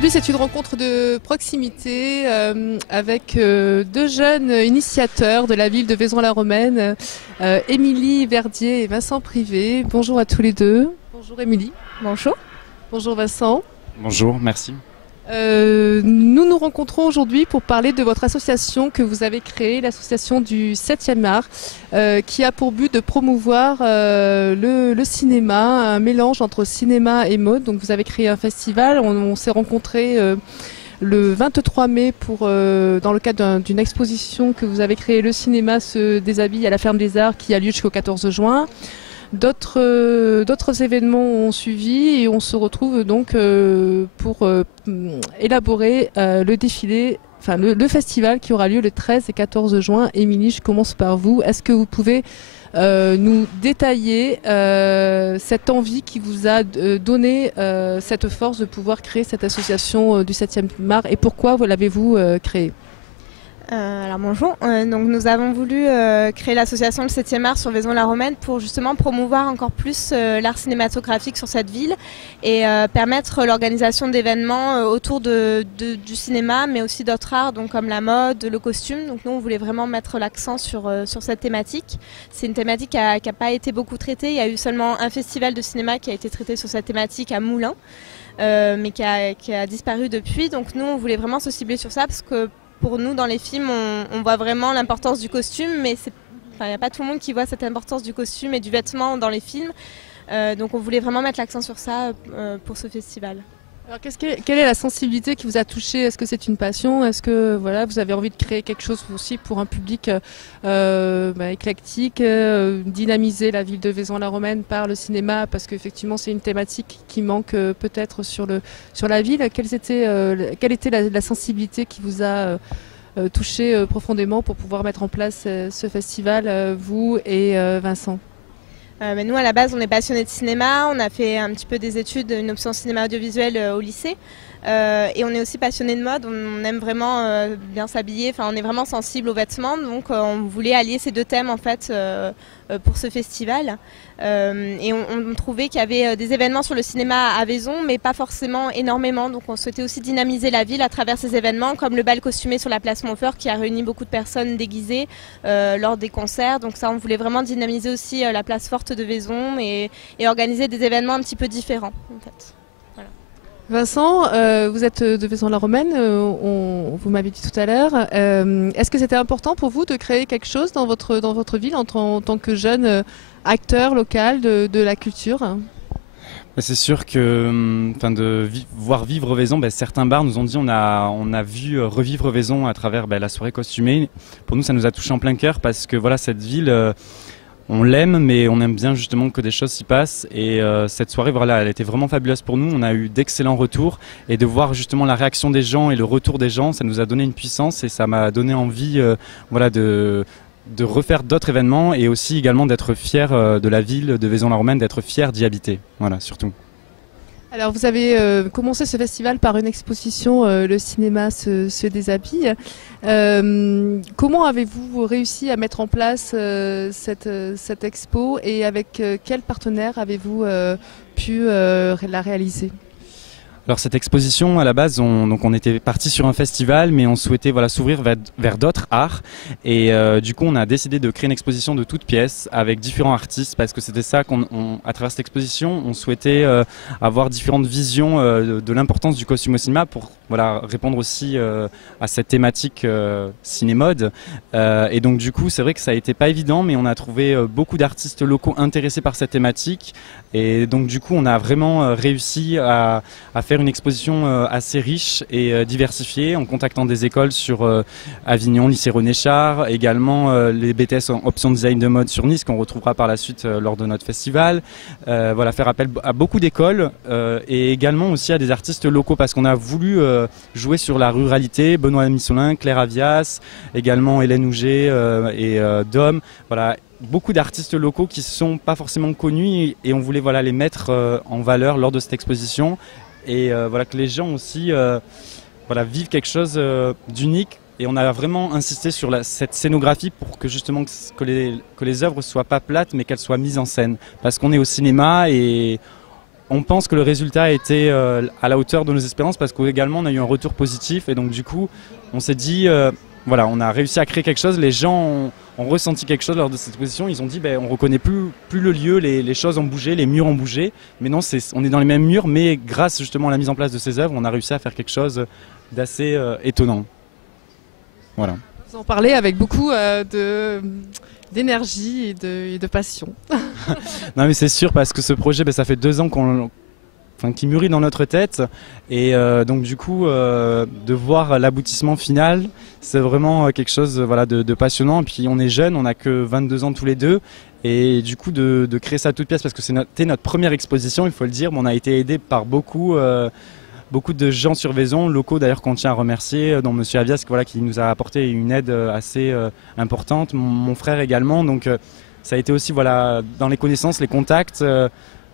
Aujourd'hui, c'est une rencontre de proximité avec deux jeunes initiateurs de la ville de Vaison-la-Romaine, Émilie Verdier et Vincent Privé. Bonjour à tous les deux. Bonjour Émilie. Bonjour. Bonjour Vincent. Bonjour, merci. Nous nous rencontrons aujourd'hui pour parler de votre association que vous avez créée, l'association du 7e art, qui a pour but de promouvoir le cinéma, un mélange entre cinéma et mode. Donc vous avez créé un festival, on s'est rencontrés le 23 mai dans le cadre d'une exposition que vous avez créée, Le cinéma se déshabille à la Ferme des Arts, qui a lieu jusqu'au 14 juin. D'autres événements ont suivi et on se retrouve donc pour élaborer le défilé, enfin le festival qui aura lieu le 13 et 14 juin. Émilie, je commence par vous. Est-ce que vous pouvez nous détailler cette envie qui vous a donné cette force de pouvoir créer cette association du 7e art et pourquoi l'avez-vous créée ? Alors bonjour, donc nous avons voulu créer l'association Le 7e art sur Vaison-la-Romaine pour justement promouvoir encore plus l'art cinématographique sur cette ville et permettre l'organisation d'événements autour du cinéma mais aussi d'autres arts donc comme la mode, le costume. Donc nous on voulait vraiment mettre l'accent sur cette thématique. C'est une thématique qui n'a pas été beaucoup traitée, il y a eu seulement un festival de cinéma qui a été traité sur cette thématique à Moulins mais qui a disparu depuis. Donc nous on voulait vraiment se cibler sur ça parce que pour nous, dans les films, on voit vraiment l'importance du costume, mais il n'y a pas tout le monde qui voit cette importance du costume et du vêtement dans les films. Donc on voulait vraiment mettre l'accent sur ça pour ce festival. Alors quelle est la sensibilité qui vous a touché ? Est-ce que c'est une passion ? Est-ce que vous avez envie de créer quelque chose aussi pour un public éclectique, dynamiser la ville de Vaison-la-Romaine par le cinéma ? Parce qu'effectivement c'est une thématique qui manque peut-être sur la ville. Quelle était la sensibilité qui vous a touché profondément pour pouvoir mettre en place ce festival, vous et Vincent ? Mais nous, à la base, on est passionnés de cinéma. On a fait un petit peu des études, une option cinéma audiovisuel au lycée. Et on est aussi passionnés de mode. On aime vraiment bien s'habiller. Enfin, on est vraiment sensible aux vêtements. Donc, on voulait allier ces deux thèmes en fait pour ce festival. Et on trouvait qu'il y avait des événements sur le cinéma à Vaison, mais pas forcément énormément. Donc, on souhaitait aussi dynamiser la ville à travers ces événements, comme le bal costumé sur la place Montfort, qui a réuni beaucoup de personnes déguisées lors des concerts. Donc, ça, on voulait vraiment dynamiser aussi la place forte de Vaison et organiser des événements un petit peu différents, en fait. Vincent, vous êtes de Vaison-la-Romaine, vous m'avez dit tout à l'heure. Est-ce que c'était important pour vous de créer quelque chose dans votre ville en tant que jeune acteur local de la culture ? C'est sûr que voir vivre Vaison, certains bars nous ont dit on a vu revivre Vaison à travers la soirée costumée. Pour nous, ça nous a touché en plein cœur parce que cette ville... on l'aime, mais on aime bien justement que des choses s'y passent. Et cette soirée, elle était vraiment fabuleuse pour nous. On a eu d'excellents retours. Et de voir justement la réaction des gens et le retour des gens, ça nous a donné une puissance et ça m'a donné envie de refaire d'autres événements et aussi également d'être fier de la ville de Vaison-la-Romaine, d'être fier d'y habiter. Voilà, surtout. Alors vous avez commencé ce festival par une exposition Le cinéma se déshabille. Comment avez-vous réussi à mettre en place cette expo et avec quel partenaire avez-vous pu la réaliser ? Alors cette exposition, à la base, on était parti sur un festival, mais on souhaitait s'ouvrir vers d'autres arts. Et du coup, on a décidé de créer une exposition de toutes pièces avec différents artistes, parce que c'était ça à travers cette exposition, on souhaitait avoir différentes visions de l'importance du costume au cinéma pour répondre aussi à cette thématique ciné-mode. Et donc du coup, c'est vrai que ça a été pas évident, mais on a trouvé beaucoup d'artistes locaux intéressés par cette thématique. Et donc du coup, on a vraiment réussi à faire une exposition assez riche et diversifiée en contactant des écoles sur Avignon, lycée René Char, également les BTS en option design de mode sur Nice qu'on retrouvera par la suite lors de notre festival. Faire appel à beaucoup d'écoles et également aussi à des artistes locaux parce qu'on a voulu jouer sur la ruralité, Benoît Missolin, Claire Avias, également Hélène Houget et Dom. Beaucoup d'artistes locaux qui ne sont pas forcément connus et on voulait les mettre en valeur lors de cette exposition et que les gens aussi vivent quelque chose d'unique. Et on a vraiment insisté sur cette scénographie pour que justement que les œuvres ne soient pas plates mais qu'elles soient mises en scène. Parce qu'on est au cinéma et on pense que le résultat a été à la hauteur de nos espérances parce qu'également on a eu un retour positif et donc du coup on s'est dit voilà, on a réussi à créer quelque chose, les gens ont ressenti quelque chose lors de cette exposition, ils ont dit on reconnaît plus le lieu, les choses ont bougé, les murs ont bougé, mais non, on est dans les mêmes murs, mais grâce justement à la mise en place de ces œuvres, on a réussi à faire quelque chose d'assez étonnant. Voilà. Vous en parlez avec beaucoup d'énergie et de passion. Non mais c'est sûr parce que ce projet, ça fait 2 ans qui mûrit dans notre tête et donc du coup de voir l'aboutissement final, c'est vraiment quelque chose de passionnant. Et puis on est jeunes, on n'a que 22 ans tous les deux et du coup de créer ça à toute pièce parce que c'était notre première exposition, il faut le dire, mais on a été aidé par beaucoup de gens sur Vaison, locaux d'ailleurs qu'on tient à remercier, dont Monsieur Avias qui nous a apporté une aide assez importante, mon frère également, donc ça a été aussi dans les connaissances, les contacts,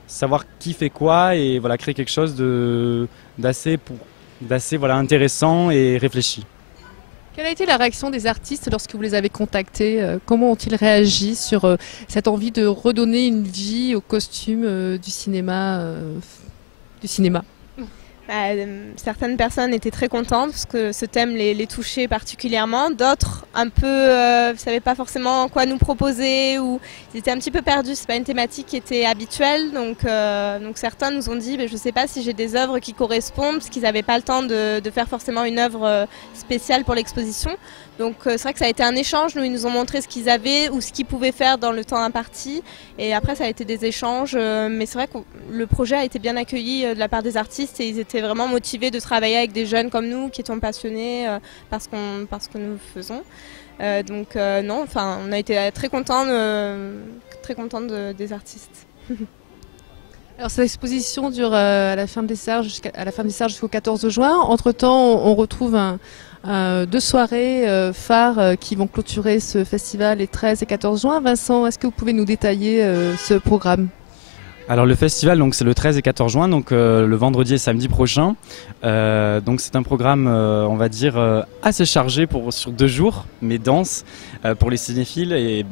savoir qui fait quoi et créer quelque chose d'assez intéressant et réfléchi. Quelle a été la réaction des artistes lorsque vous les avez contactés? Comment ont-ils réagi sur cette envie de redonner une vie aux costumes du cinéma Certaines personnes étaient très contentes parce que ce thème les touchait particulièrement. D'autres, un peu, ne savaient pas forcément quoi nous proposer ou ils étaient un petit peu perdus. C'est pas une thématique qui était habituelle. Donc certains nous ont dit je ne sais pas si j'ai des œuvres qui correspondent parce qu'ils n'avaient pas le temps de faire forcément une œuvre spéciale pour l'exposition. Donc c'est vrai que ça a été un échange. Nous, ils nous ont montré ce qu'ils avaient ou ce qu'ils pouvaient faire dans le temps imparti. Et après, ça a été des échanges. Mais c'est vrai que le projet a été bien accueilli de la part des artistes et ils étaient vraiment motivés de travailler avec des jeunes comme nous qui étaient passionnés par ce que nous faisons. On a été très contents des artistes. Alors cette exposition dure à la fin des Serres jusqu'au 14 juin. Entre-temps, on retrouve 2 soirées phares qui vont clôturer ce festival les 13 et 14 juin. Vincent, est-ce que vous pouvez nous détailler ce programme ? Alors le festival, c'est le 13 et 14 juin, donc le vendredi et samedi prochain. Donc c'est un programme, on va dire, assez chargé sur 2 jours, mais dense pour les cinéphiles et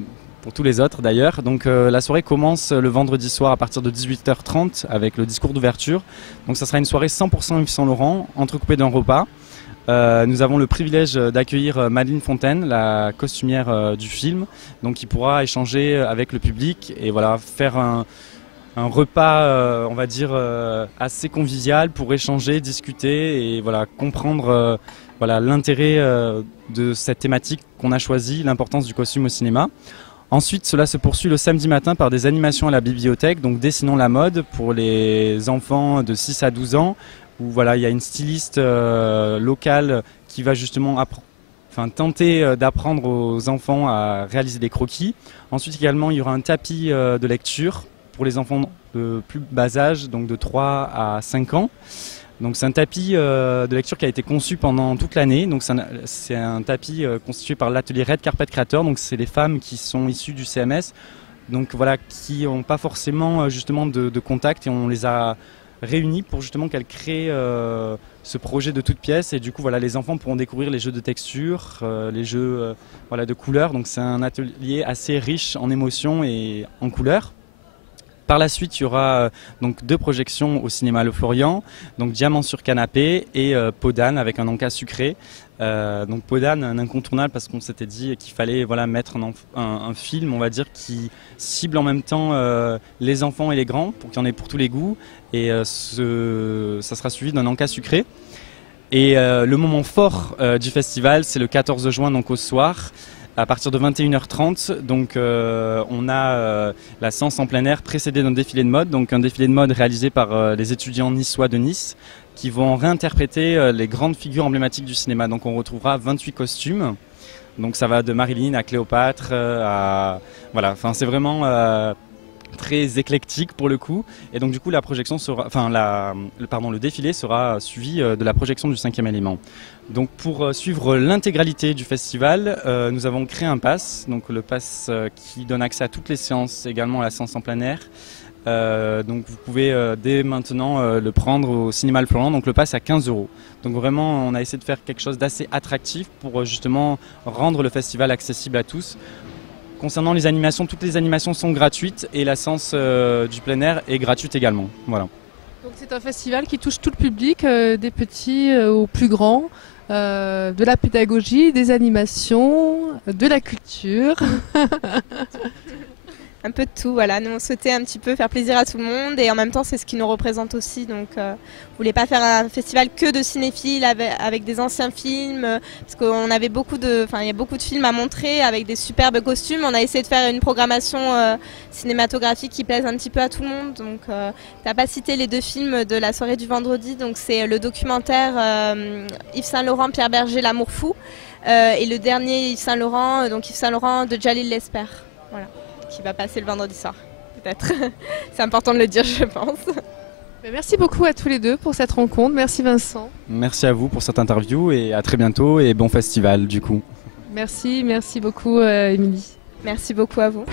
pour tous les autres d'ailleurs. Donc la soirée commence le vendredi soir à partir de 18h30 avec le discours d'ouverture. Donc ça sera une soirée 100% Yves Saint Laurent, entrecoupée d'un repas. Nous avons le privilège d'accueillir Madeleine Fontaine, la costumière du film, donc qui pourra échanger avec le public et faire un repas, on va dire, assez convivial pour échanger, discuter et comprendre l'intérêt de cette thématique qu'on a choisie, l'importance du costume au cinéma. Ensuite, cela se poursuit le samedi matin par des animations à la bibliothèque, donc Dessinons la mode pour les enfants de 6 à 12 ans, où il y a une styliste locale qui va justement tenter d'apprendre aux enfants à réaliser des croquis. Ensuite également, il y aura un tapis de lecture pour les enfants de plus bas âge, donc de 3 à 5 ans. Donc c'est un tapis de lecture qui a été conçu pendant toute l'année. Donc c'est un tapis constitué par l'atelier Red Carpet Creator. Donc c'est les femmes qui sont issues du CMS, donc qui n'ont pas forcément justement de contact et on les a réunies pour justement qu'elles créent ce projet de toute pièce. Et du coup les enfants pourront découvrir les jeux de texture, les jeux de couleurs. Donc c'est un atelier assez riche en émotions et en couleurs. Par la suite, il y aura donc 2 projections au cinéma Le Florian, donc Diamant sur canapé et Peau d'âne avec un encas sucré. Donc Peau d'âne, un incontournable parce qu'on s'était dit qu'il fallait mettre un film, on va dire, qui cible en même temps les enfants et les grands pour qu'il y en ait pour tous les goûts. Et ça sera suivi d'un encas sucré. Et le moment fort du festival, c'est le 14 juin, donc au soir. À partir de 21h30, donc on a la séance en plein air précédée d'un défilé de mode, donc un défilé de mode réalisé par les étudiants niçois de Nice qui vont réinterpréter les grandes figures emblématiques du cinéma. Donc on retrouvera 28 costumes, donc ça va de Marilyn à Cléopâtre, c'est vraiment très éclectique pour le coup. Et donc du coup la projection sera, le défilé sera suivi de la projection du 5e élément. Donc pour suivre l'intégralité du festival, nous avons créé un pass, donc le pass qui donne accès à toutes les séances, également à la séance en plein air. Donc vous pouvez dès maintenant le prendre au cinéma Le Florian, donc le pass à 15 €. Donc vraiment on a essayé de faire quelque chose d'assez attractif pour justement rendre le festival accessible à tous. Concernant les animations, toutes les animations sont gratuites et la séance du plein air est gratuite également. Voilà. Donc c'est un festival qui touche tout le public, des petits aux plus grands, de la pédagogie, des animations, de la culture. Un peu de tout, voilà. Nous, on souhaitait un petit peu faire plaisir à tout le monde et en même temps, c'est ce qui nous représente aussi. Donc, on voulait pas faire un festival que de cinéphiles avec des anciens films, parce qu'on avait il y a beaucoup de films à montrer avec des superbes costumes. On a essayé de faire une programmation cinématographique qui plaise un petit peu à tout le monde. Donc, t'as pas cité les 2 films de la soirée du vendredi. Donc, c'est le documentaire Yves Saint Laurent, Pierre Berger, L'amour fou, et le dernier Yves Saint Laurent, donc Yves Saint Laurent de Jalil Lesper. Voilà. Qui va passer le vendredi soir, peut-être. C'est important de le dire, je pense. Merci beaucoup à tous les deux pour cette rencontre. Merci Vincent. Merci à vous pour cette interview et à très bientôt et bon festival du coup. Merci beaucoup Émilie. Merci beaucoup à vous.